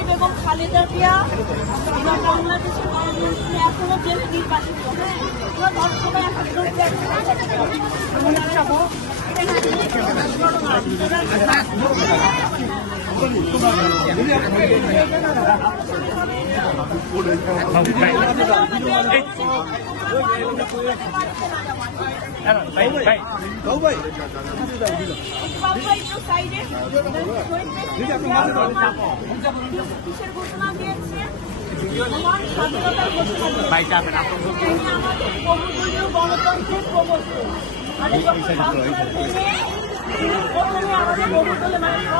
বেগম খালেদা পিয়া বাংলাদেশের গণতন্ত্রে এখনও বাবা একটু সাইডে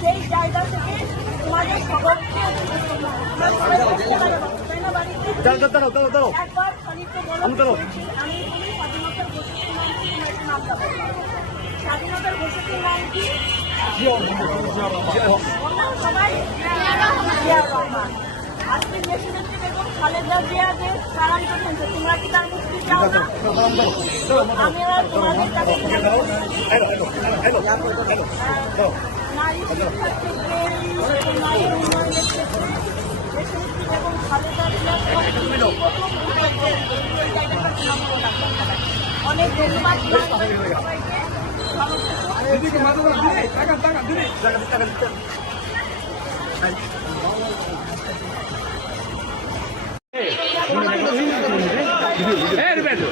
সেই জায়গা থেকে তোমাদের। আমি স্বাধীনতার ঘোষকের নাম কি বলো। স্বাধীনতার ঘোষকের নাম কি রহমান আজকে যে কারান্তর হয়েছে তোমরা কি তার মুক্তি চাও না আমরা তোমাদের কাছে নারী শিক্ষার ক্ষেত্রে নারী উন্নয়নের ক্ষেত্রে দেশনেত্রী বেগম খালেদা জিয়া তৃণমূল রাখতে অনেক ধন্যবাদ থেকো।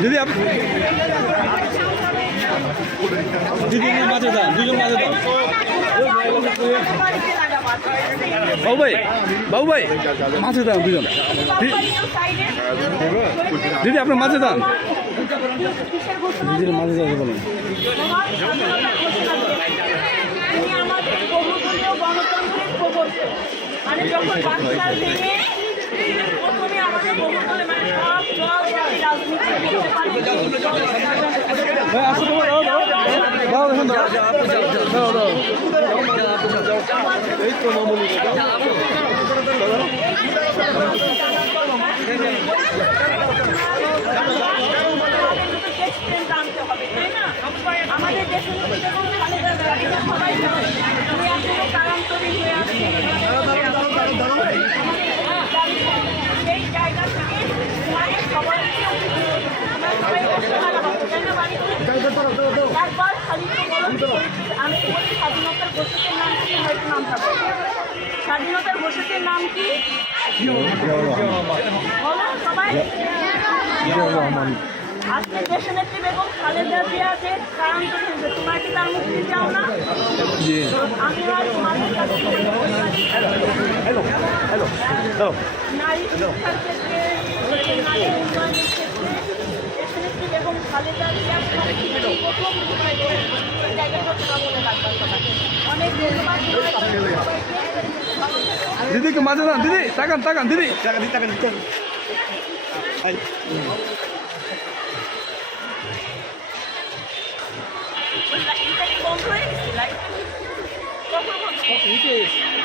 দিদি আপনি দিদি মাঝে যান দুজন মাঝে যান বাবু ভাই বাবু ভাই, মাঝে যান দুজন। দিদি, আপনি মাঝে ঘোষণা দিদির মাঝে যাতে বলেন। প্রবর্তক মানে যখন বাংলার ভেঙে প্রথমে আমাদের বহুদলে মানে সব জাতি রাজনীতি আমাদের দেশের সবাই জানে উনি এখনও কারান্তরে আসছেন সেই জায়গা থেকে তোমাদের সবাইকে আমরা সবাই বসে লাগাবো তাই না বাড়িতে একবার খালি তো বলো আমি স্বাধীনতার ঘোষকের নাম কি? হয়তো নামটা বলো। স্বাধীনতার ঘোষকের নাম কি? সবাই। আজকে দেশনেত্রী বেগম খালেদা জিয়া যে কারান্ত হয়েছে তোমরা কি তার মুক্তি চাও না? আমি আর তোমাদের কাছে নারী শিক্ষার ক্ষেত্রে নারী উন্নয়নের ক্ষেত্রে দেশনেত্রী বেগম খালেদা জিয়া প্রথম জায়গাটা তৃণমূলে অনেক ধন্যবাদ সবাইকে। ভালো থেকো। দিদিকে মাঝে দিদি তাকান তাকান দিদি। লাইটটা কি বন্ধ Wala, ipag-complex. place? ipag-complex.